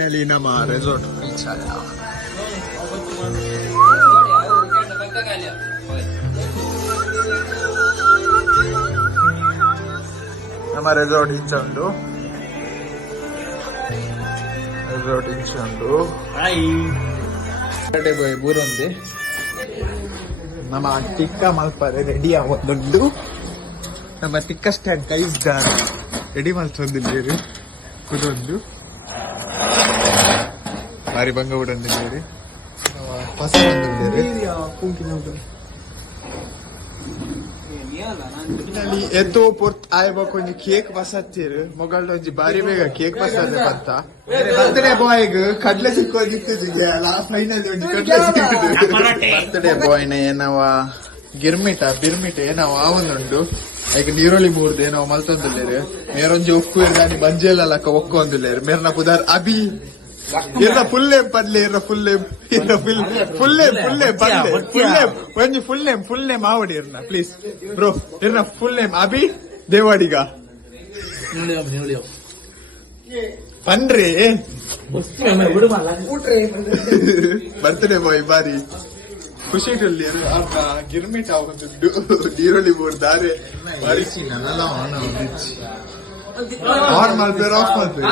Finally ನಮ್ಮ resort reach ಆದ. ನಮ್ಮ ರೆಸಾರ್ಟ್ ಇಂಚುಂಡು ಬಾಯ್ ಬೂರೊಂದೆ ನಮ್ಮ ಟಿಕ್ಕ ಮಲ್ಪರೆ ರೆಡಿ ಆಗೋದು. ನಮ್ಮ ಟಿಕ್ಕ ಸ್ಟ್ಯಾಂಡ್ ಕೈಸ್ದ ರೆಡಿ ಮಲ್ತೊಂದಿಲ್ಲೇರು ಕುದೊಂದು ಬಾರಿ ಬಂಗ ಬಿಡೊಂದಿಲ್ಲೇರು ಹೊಸ ಎದ್ದು ಪೊರ್ತ್ ಆಯ್ಬೇಕು ಒಂಜಿ ಕೇಕ್ ಬಸತ್ತೀರು ಮೊಗಲ್ದ ಒಂಜಿ ಬಾರಿ ಬೇಗ ಕೇಕ್ ಬಸದೆ ಪತ್ತ ಬರ್ತ್ಡೇ ಬಾಯ್ಗ್ ಕಡ್ಲೆ ಸಿಕ್ಕೋದಿತ್ತು ಫೈನಲ್ ಒಂಜಿ ಕಡ್ಲೆ ಸಿಕ್ಕಿದ್ದು. ಬರ್ತ್ಡೇ ಬಾಯ್ನ ಏನವ ಬಿರ್ಮಿಟ ಏನವ ಒಂದುಂಡು ಈಗ ನೀರುಳ್ಳಿ ಮೂರ್ದು ಏನವ ಮಲ್ತೊಂದಿಲ್ಲೇರು ಮೇರೊಂಜಿ ಒಕ್ಕು ಇರ್ದಾನಿ ಬಂಜೆಲ್ಲಕ್ಕ ಒಕ್ಕೊಂದಿಲ್ಲೇರು ಮೇರ್ನ ಪುದಾರ್ ಅಭಿ ಇರ್ನ ಫುಲ್ ನೇಮ್ ಆವಡಿ ಇರ್ನ ಪ್ಲೀಸ್ ಬ್ರೋ ಇರ್ನ ಫುಲ್ ನೇಮ್ ಅಭಿ ದೇವಾಡಿಗ ಪನ್ರಿ ಬರ್ತ್ಡೇ ಬಾಯ್ ಬಾರಿ ಖುಷಿ ಗಿರ್ಮಿಟ್ ಆಗುಂಟು ನೀರುಳ್ಳಿ ಮೂರು ದಾರೆ ಬಾರಿ ಆನ್ ಮಾಡ್ತಾರೆ ಆಫ್ ಮಾಡ್ತಾರೆ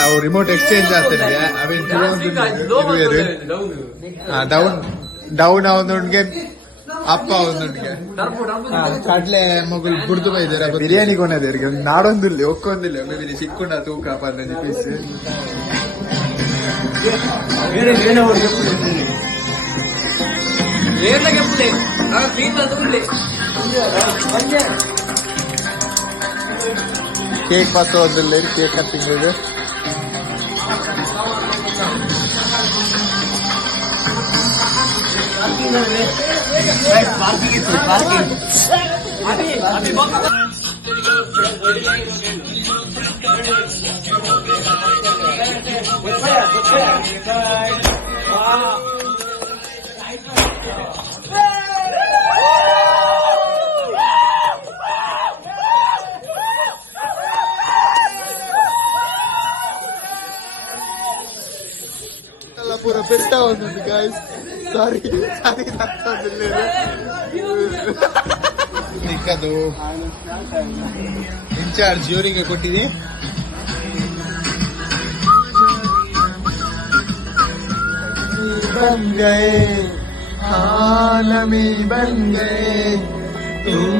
ಅವು ರಿಮೋಟ್ ಎಕ್ಸ್ಚೇಂಜ್ ಆಗ್ತದೆ ಅವೇನ್ ಡೌನ್ ಅವನೊಂದಿಗೆ ಅಪ್ಪ ಅವನೊಂದಿಗೆ ಕಡ್ಲೆ ಮಗುಲ್ ಕುಡ್ದು ಬೈದಾರೆ ಬಿರಿಯಾನಿ ಕೊನದೇರಿಗೆ ಒಂದು ನಾಡೊಂದಿಲ್ಲ ಒಕ್ಕೊಂದಿಲ್ಲ ಒಮ್ಮೆ ಸಿಕ್ಕೊಂಡ ತೂಕ ಪಂದೊಂದು ಪೀಸ್ ಕೇಕ್ ಪತ್ತು ಒಂದಿಲ್ಲ ಕೇಕ್ ಕಟ್ಟಿಂಗ್ ಪೂರ ಪೆಟ್ಟ ಒಂದೊಂದು ಗಾಯ್ಸ್ ಸಾರಿ ನಿಕ್ಕದು ಇನ್ಚಾರ್ಜ್ ಇವರಿಗೆ ಕೊಟ್ಟಿದೆ. बन गए आलमी बन गए तुम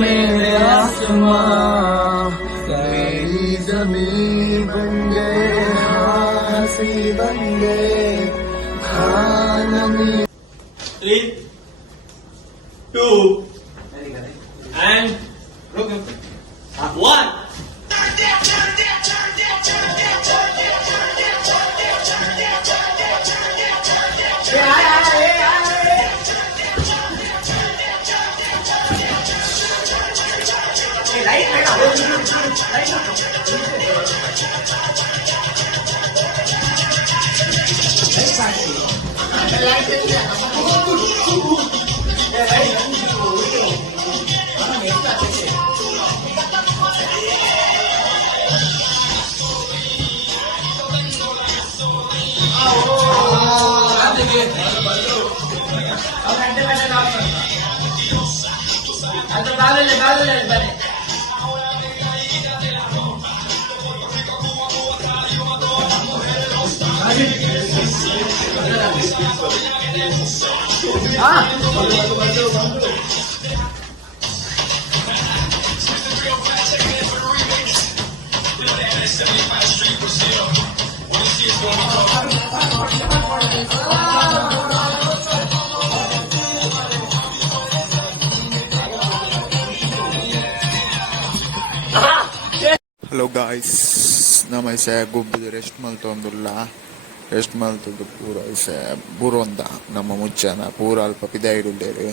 मेरे आसमां मेरी ज़मीन बन गए आसी बन गए आलमी 3 2 and 1 ಹಲೋ ಗಾಯ್ಸ್ ನಮ್ಮ ಐಸೆ ಗುಬ್ಬಿದ ರೆಸ್ಟ್ ಮಲ್ತೊಂದುಲ್ಲ ರೆಸ್ಟ್ ಮಲ್ತದ್ದು ಪೂರ ಐಸೆ ಬುರೊಂದ ನಮ್ಮ ಮುಚ್ಚನ ಪೂರ ಅಲ್ಪ ಪಿದಾಯಿಡುಲ್ಲೇರು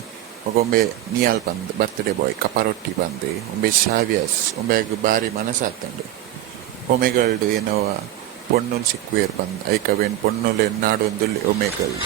ಒಮ್ಮೆ ನಿಯಾಲ್ ಬಂದು ಬರ್ತ್ಡೇ ಬಾಯ್ ಕಪಾರೊಟ್ಟಿ ಬಂದು ಒಮ್ಮೆ ಶಾವಿಯಸ್ ಒಮ್ಮೆಗೆ ಬಾರಿ ಮನಸ್ಸಾಗ್ತಂಡು ಒಮ್ಮೆಗಲ್ಡು ಏನವ ಪೊಣ್ಣುಲ್ ಸಿಕ್ಕುವೇರು ಬಂದು ಐಕವೇನು ಪೊಣ್ಣುಲೆ ನಾಡೊಂದು ಒಮ್ಮೆಗಲ್ಡು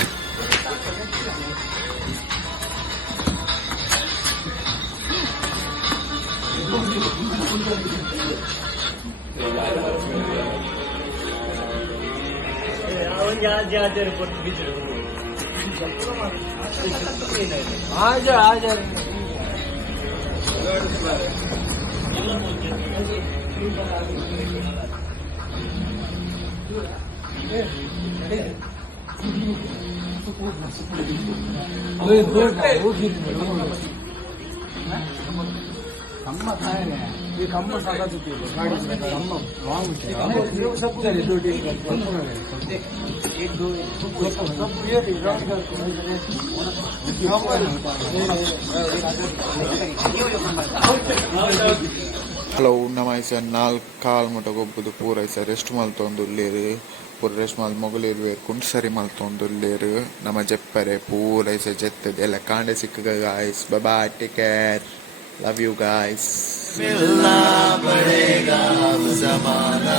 ಹಲೋ ನಮೈಸ 4 ಮುಟ ಗೊಬ್ಬುದು ಪೂರೈಸ ರೆಸ್ಟ್ ಮಲ್ತೊಂದುಲ್ಲೇರು ಪೂರ ರೆಸ್ಟ್ ಮಲ್ ಮೊಗಲೇರು ಕುಂಡ್ಸರಿ ಮಲ್ತೊಂದುಲ್ಲೇರು ನಮ್ಮ ಜೆಪ್ಪರೆ ಪೂರೈಸ ಜೆತ್ತದ ಎಲ್ಲ ಕಾಂಡೆ ಸಿಕ್ಕ guys bye take care love you guys ಮಿಲ್ನಾ ಪಡೇಗಾ अब ज़माना